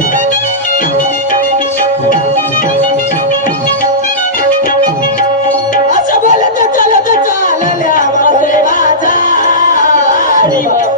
अच्छा चलो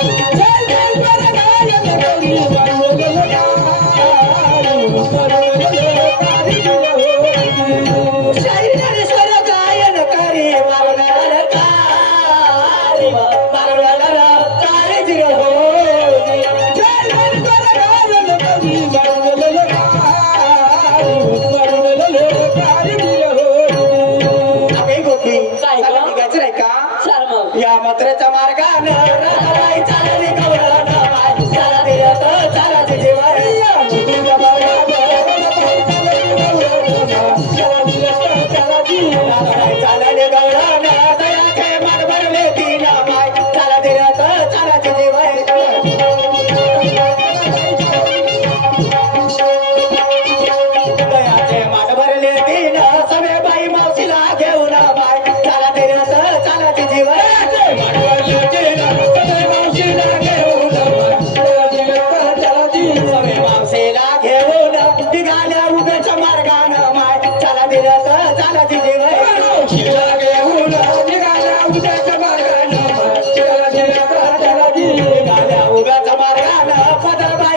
Thank you. या मात्राच्या मार्गानं राजाला चालली